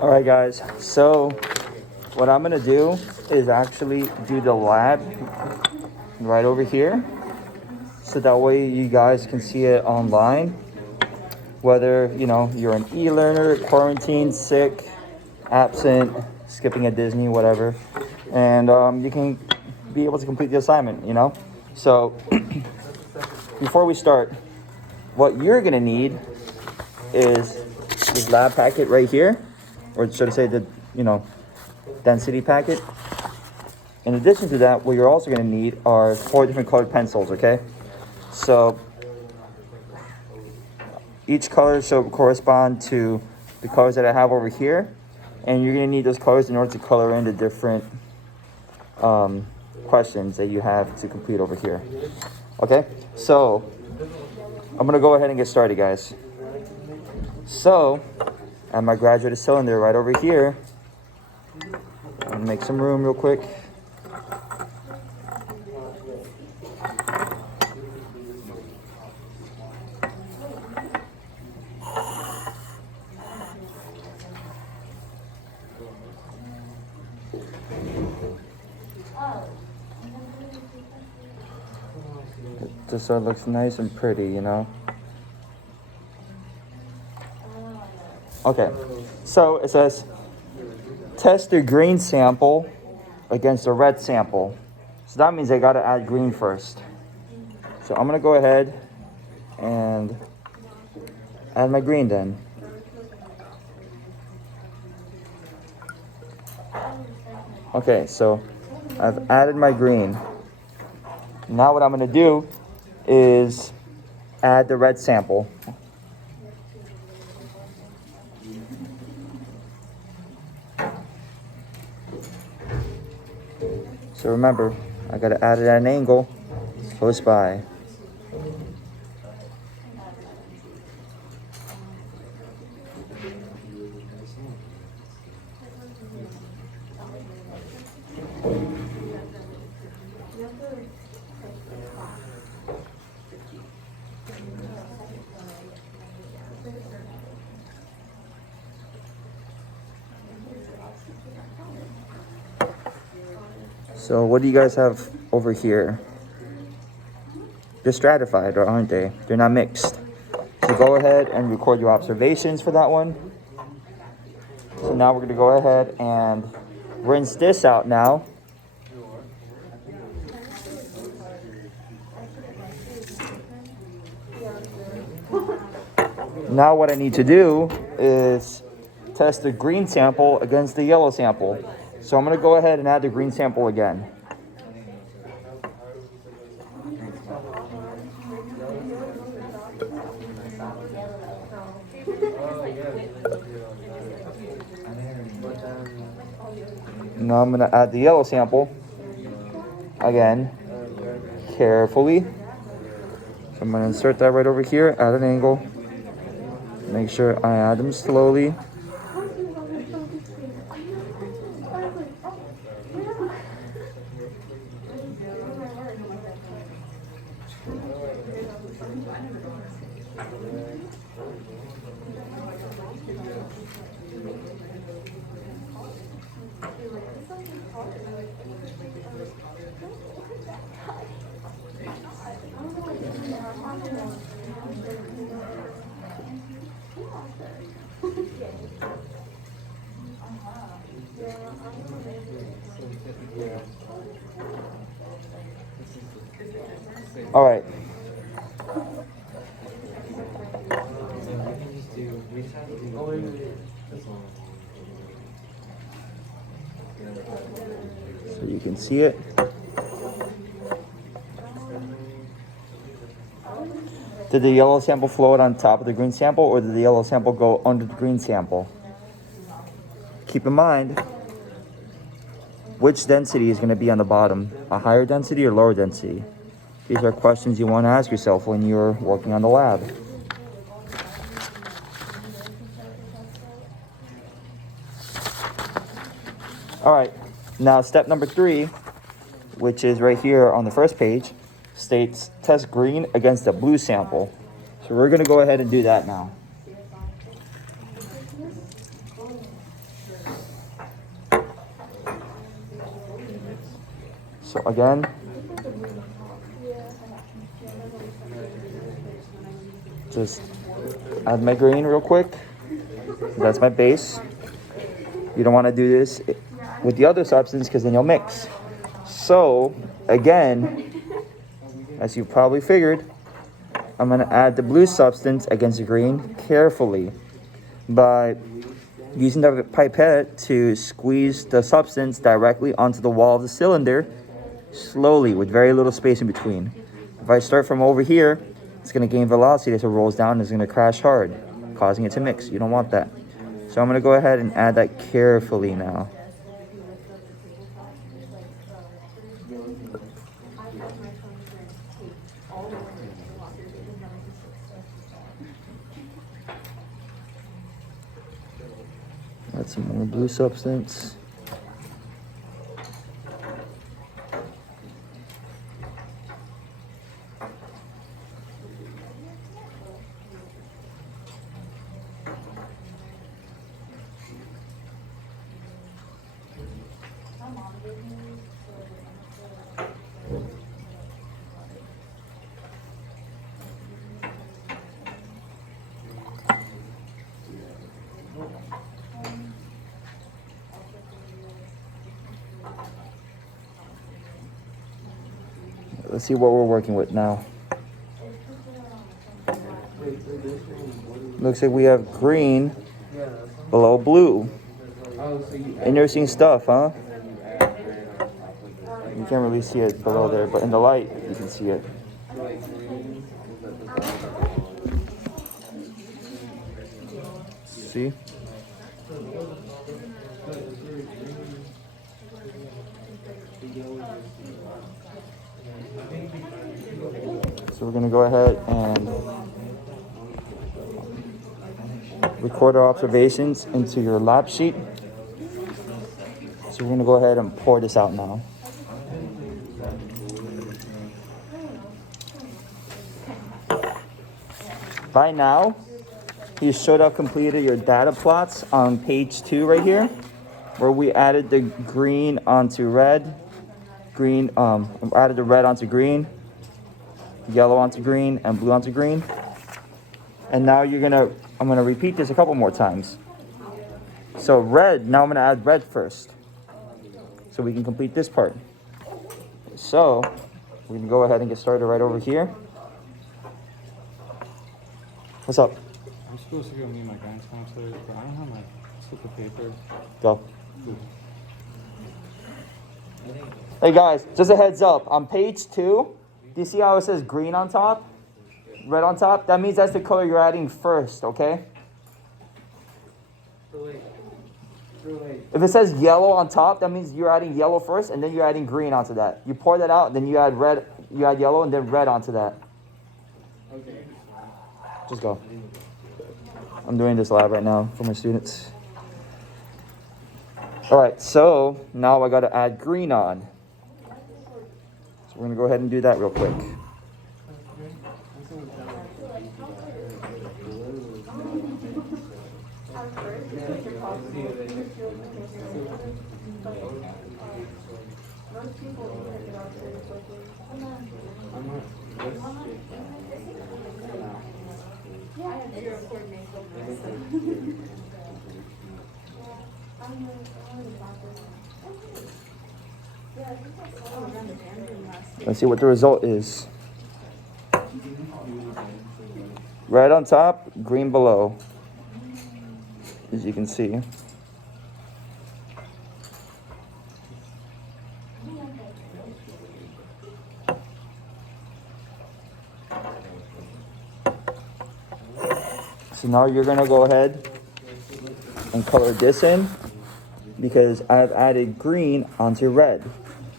All right, guys. So what I'm gonna do is actually do the lab right over here, so that way you guys can see it online. Whether you're an e-learner, quarantined, sick, absent, skipping a Disney, whatever, and you can be able to complete the assignment. So before we start, what you're gonna need is this lab packet right here, or should I say the density packet. In addition to that, what you're also going to need are 4 different colored pencils. Okay, so each color should correspond to the colors that I have over here, and you're going to need those colors in order to color in the different questions that you have to complete over here. Okay, so I'm going to go ahead and get started, guys. So I have my graduated cylinder right over here. I'm going to make some room real quick. Just so it looks nice and pretty, Okay, so it says, test the green sample against the red sample. So that means I gotta add green first. So I'm gonna go ahead and add my green then. Okay, so I've added my green. Now what I'm gonna do is add the red sample. So remember, I gotta add it at an angle close by. So what do you guys have over here? They're stratified, aren't they? They're not mixed. So go ahead and record your observations for that one. So now we're going to go ahead and rinse this out now. Now what I need to do is test the green sample against the yellow sample. So I'm going to go ahead and add the green sample again. Now I'm going to add the yellow sample again, carefully. So I'm going to insert that right over here at an angle. Make sure I add them slowly. All right. So you can see it. Did the yellow sample float on top of the green sample, or did the yellow sample go under the green sample? Keep in mind, which density is going to be on the bottom? A higher density or lower density? These are questions you want to ask yourself when you're working on the lab. All right, now step number 3, which is right here on the first page, states test green against the blue sample. So we're going to go ahead and do that now. So again, just add my green real quick. That's my base. You don't want to do this with the other substance because then you'll mix. So again, as you probably figured, I'm going to add the blue substance against the green carefully by using the pipette to squeeze the substance directly onto the wall of the cylinder slowly with very little space in between. If I start from over here, it's going to gain velocity as it rolls down and it's going to crash hard, causing it to mix. You don't want that. So I'm going to go ahead and add that carefully now. Add some more blue substance. Let's see what we're working with now. Looks like we have green below blue. Interesting stuff, huh? You can't really see it below there, but in the light, you can see it. See? So we're gonna go ahead and record our observations into your lab sheet. So we're gonna go ahead and pour this out now. By now, you should have completed your data plots on page 2 right here, where we added the green onto red, added the red onto green, yellow onto green, and blue onto green. And now I'm gonna repeat this a couple more times. So red, now I'm gonna add red first, so we can complete this part. So we can go ahead and get started right over here. What's up? I'm supposed to go meet my guidance counselor, but I don't have my slip of paper. Go. Hey guys, just a heads up. On page 2, do you see how it says green on top? Red on top? That means that's the color you're adding first, okay? If it says yellow on top, that means you're adding yellow first and then you're adding green onto that. You pour that out, then you add red, you add yellow and then red onto that. Okay. Just go. I'm doing this lab right now for my students. All right, so now I got to add green on. So we're going to go ahead and do that real quick. Let's see what the result is. Red on top, green below, as you can see. So now you're gonna go ahead and color this in because I've added green onto red.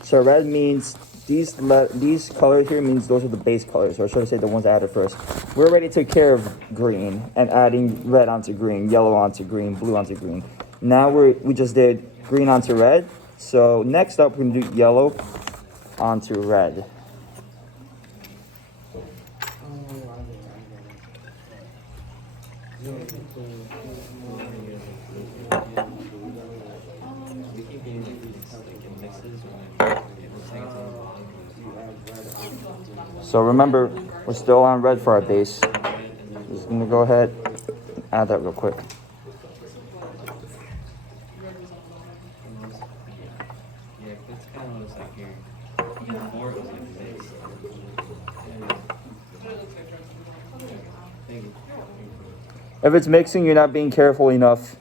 So red means these colors here means those are the base colors, or should I say the ones I added first. We already took care of green and adding red onto green, yellow onto green, blue onto green. Now we just did green onto red. So next up we're gonna do yellow onto red. So remember, we're still on red for our base. Just gonna go ahead, add that real quick. Yeah, it's kind of looks like here. Before it was like this. Thank you. If it's mixing, you're not being careful enough.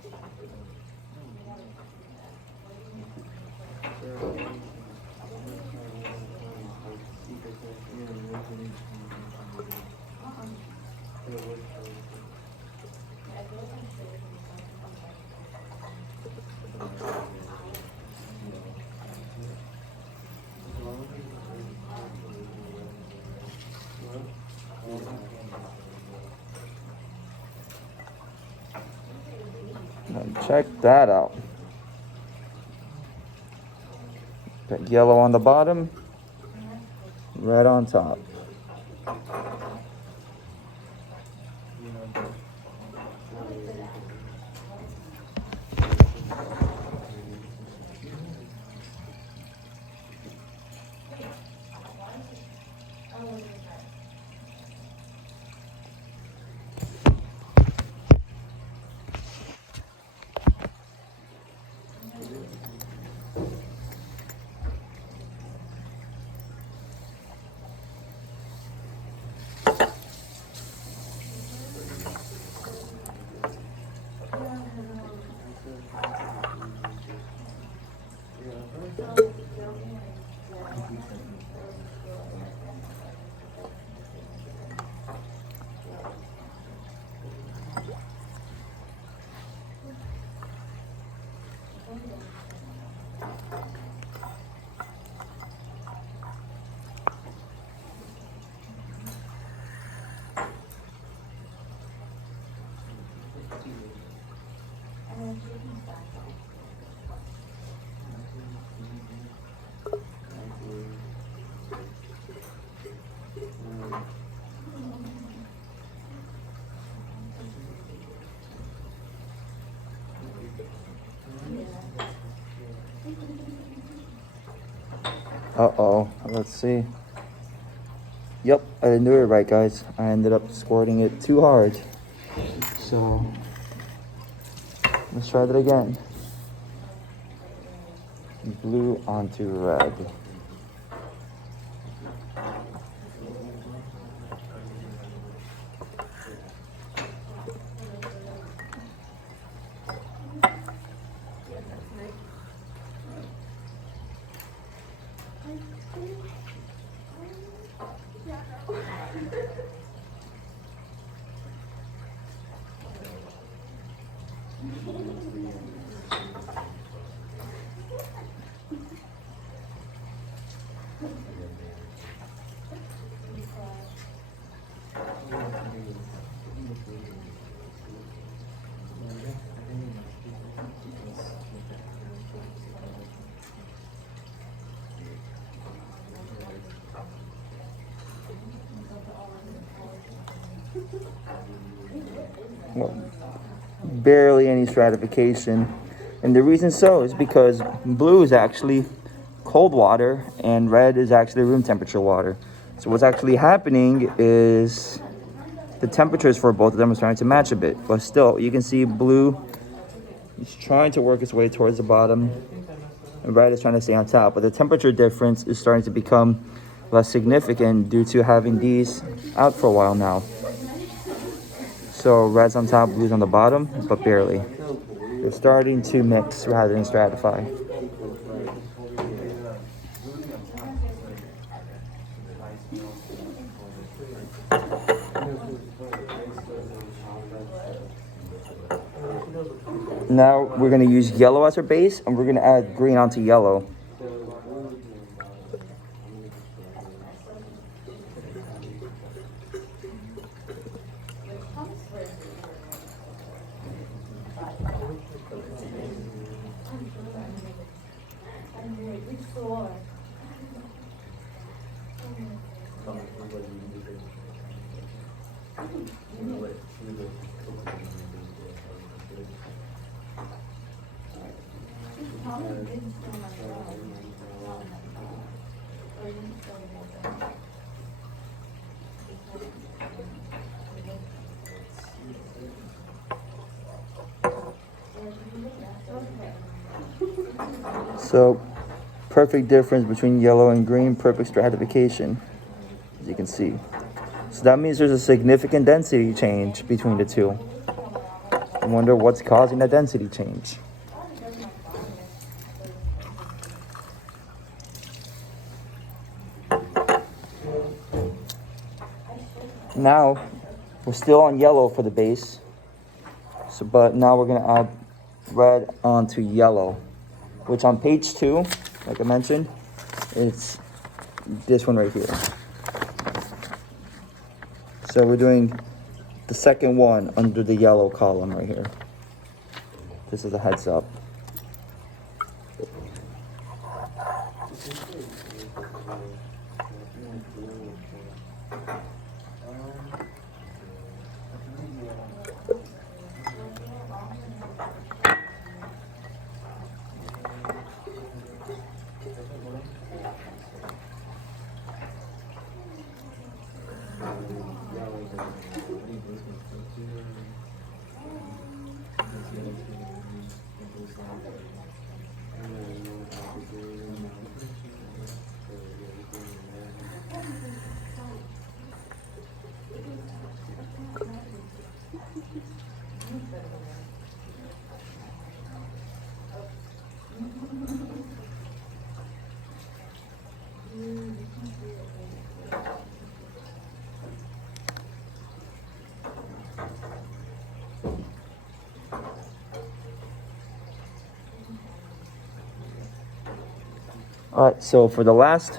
Check that out. Got yellow on the bottom, red on top. Uh-oh, let's see. Yep, I didn't do it right, guys. I ended up squirting it too hard. So, let's try that again. Blue onto red. Well, barely any stratification. And the reason so is because blue is actually cold water and red is actually room temperature water. So what's actually happening is the temperatures for both of them are starting to match a bit. But still, you can see blue is trying to work its way towards the bottom and red is trying to stay on top. But the temperature difference is starting to become less significant due to having these out for a while now. So red's on top, blue's on the bottom, but barely. They're starting to mix rather than stratify. Now we're going to use yellow as our base, and we're going to add green onto yellow. So, perfect difference between yellow and green, perfect stratification, as you can see. So that means there's a significant density change between the two. I wonder what's causing the density change. Now, we're still on yellow for the base. So, but now we're gonna add red onto yellow, which on page 2, like I mentioned, it's this one right here. So we're doing the second one under the yellow column right here. This is a heads up. All right, so for the last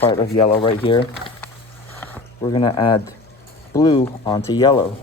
part of yellow right here, we're gonna add blue onto yellow.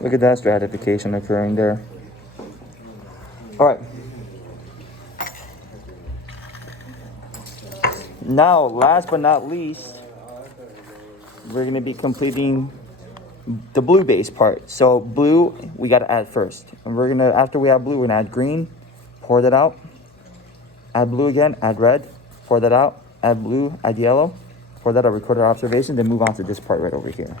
Look at that stratification occurring there. All right. Now, last but not least, we're going to be completing the blue base part. So blue, we got to add first. And we're going to, after we add blue, we're going to add green, pour that out, add blue again, add red, pour that out, add blue, add yellow, pour that out, record our observation, then move on to this part right over here.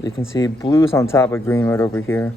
You can see blue's on top of green right over here.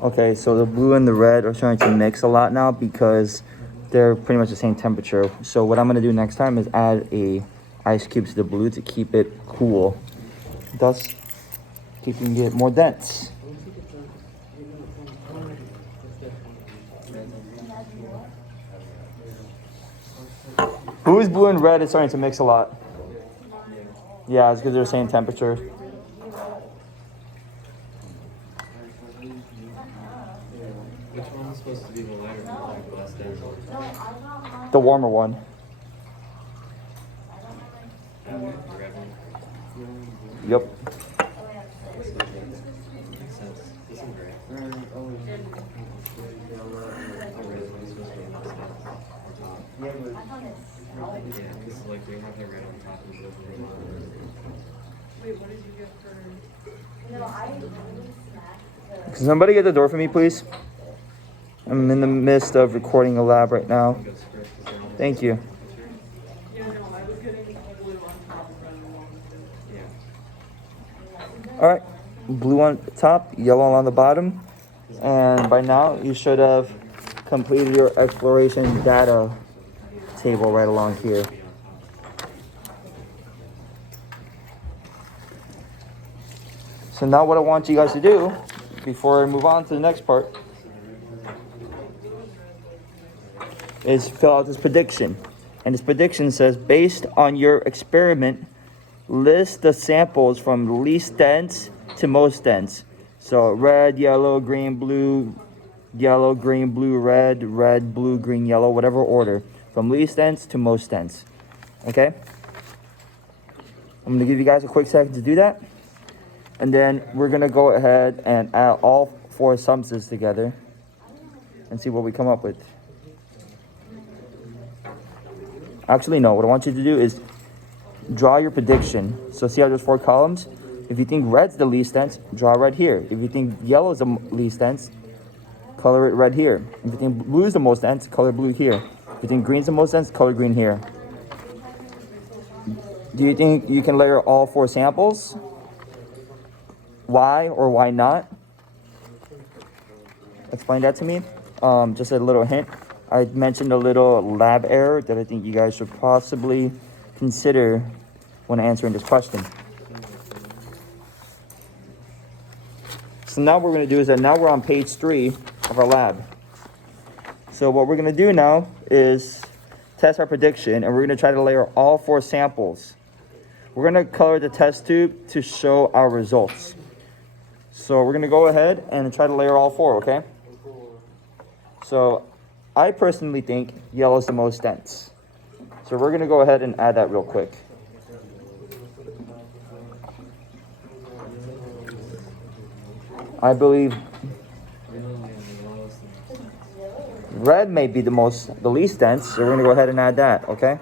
Okay, so the blue and the red are starting to mix a lot now because they're pretty much the same temperature. So what I'm gonna do next time is add a ice cube to the blue to keep it cool, thus keeping it more dense. Blue is blue and red is starting to mix a lot. Yeah, it's because they're the same temperature. Which one is supposed to be the lighter one, like less dense? The warmer one. The red one? Yep. Makes sense. This is great. The red one is supposed to be less dense. Yeah, because like we have the red on top and blue on the bottom. Wait, what did you get for? Can somebody get the door for me, please? I'm in the midst of recording a lab right now. You got script, 'cause they're almost- Thank you. Yeah, no, I was getting blue on top and red on the bottom. Yeah. All right, blue on top, yellow on the bottom. And by now, you should have completed your exploration data table right along here. So now what I want you guys to do, before I move on to the next part, is fill out this prediction. And this prediction says, based on your experiment, list the samples from least dense to most dense. So red, yellow, green, blue, yellow, green, blue, red, red, blue, green, yellow, whatever order. From least dense to most dense. Okay? I'm going to give you guys a quick second to do that. And then we're going to go ahead and add all four substances together and see what we come up with. Actually, no. What I want you to do is draw your prediction. So see how there's 4 columns? If you think red's the least dense, draw red here. If you think yellow is the least dense, color it red here. If you think blue is the most dense, color blue here. If you think green's the most dense, color green here. Do you think you can layer all 4 samples? Why or why not? Explain that to me. Just a little hint. I mentioned a little lab error that I think you guys should possibly consider when answering this question. So now what we're going to do is that now we're on page 3 of our lab. So what we're going to do now is test our prediction, and we're going to try to layer all 4 samples. We're going to color the test tube to show our results. So we're going to go ahead and try to layer all 4, okay? So I personally think yellow is the most dense. So we're going to go ahead and add that real quick. I believe red may be the least dense, so we're going to go ahead and add that, okay?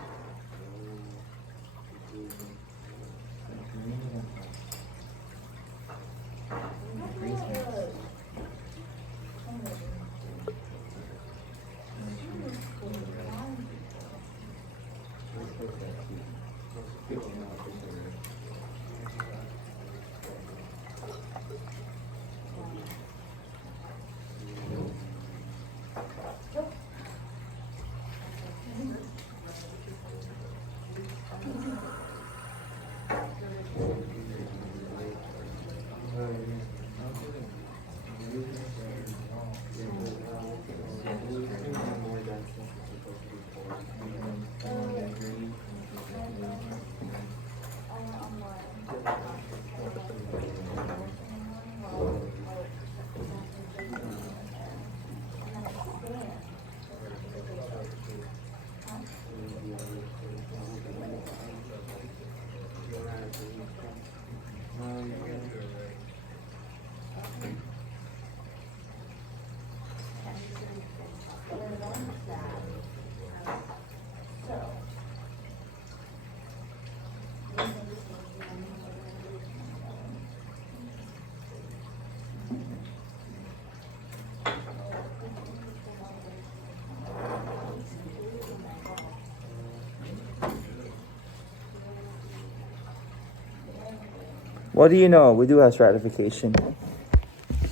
What do you know? We do have stratification.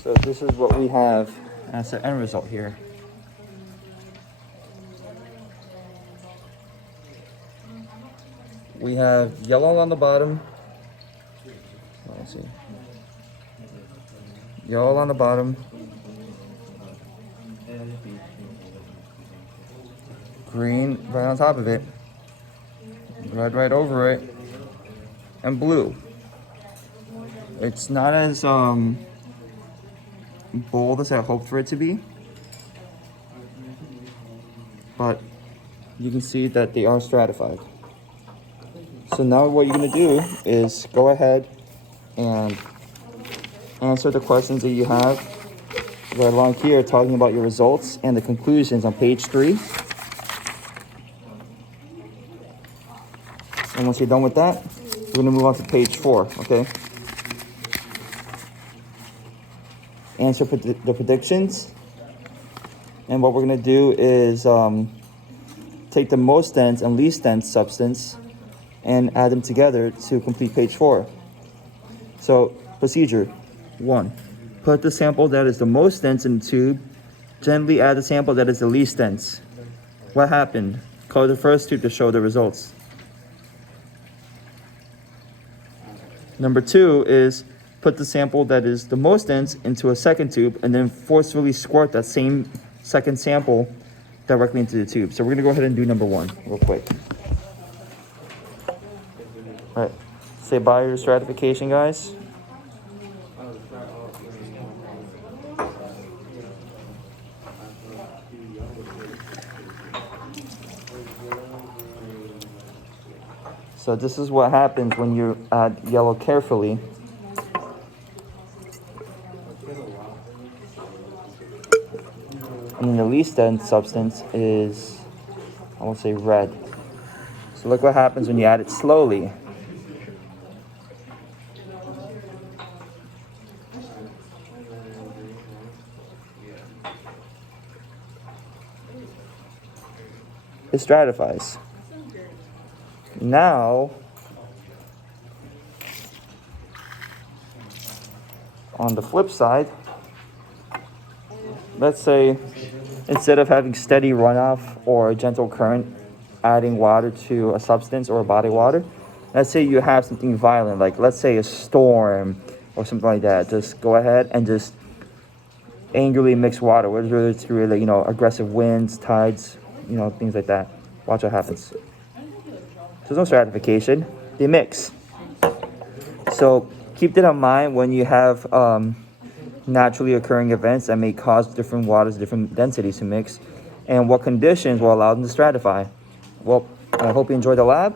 So this is what we have as the end result here. We have yellow on the bottom. Let's see. Yellow on the bottom. Green right on top of it. Red right over it. And blue. It's not as bold as I hoped for it to be. But you can see that they are stratified. So now what you're going to do is go ahead and answer the questions that you have right along here, talking about your results and the conclusions on page 3. And once you're done with that, we're going to move on to page 4, okay? Answer the predictions. And what we're going to do is take the most dense and least dense substance and add them together to complete page 4. So, procedure 1. Put the sample that is the most dense in the tube. Gently add the sample that is the least dense. What happened? Color the first tube to show the results. Number 2 is put the sample that is the most dense into a second tube and then forcefully squirt that same second sample directly into the tube. So we're going to go ahead and do number 1 real quick. All right, say bye to your stratification, guys. So this is what happens when you add yellow carefully. And then the least dense substance is, I won't say red. So look what happens when you add it slowly. It stratifies. Now, on the flip side, let's say instead of having steady runoff or a gentle current adding water to a substance or a body of water, let's say you have something violent, like let's say a storm or something like that. Just go ahead and just angrily mix water, whether it's really, aggressive winds, tides, things like that. Watch what happens. There's no stratification, they mix. So keep that in mind when you have naturally occurring events that may cause different waters, different densities to mix, and what conditions will allow them to stratify. Well, I hope you enjoyed the lab.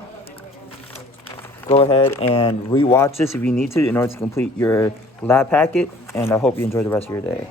Go ahead and re-watch this if you need to in order to complete your lab packet, and I hope you enjoy the rest of your day.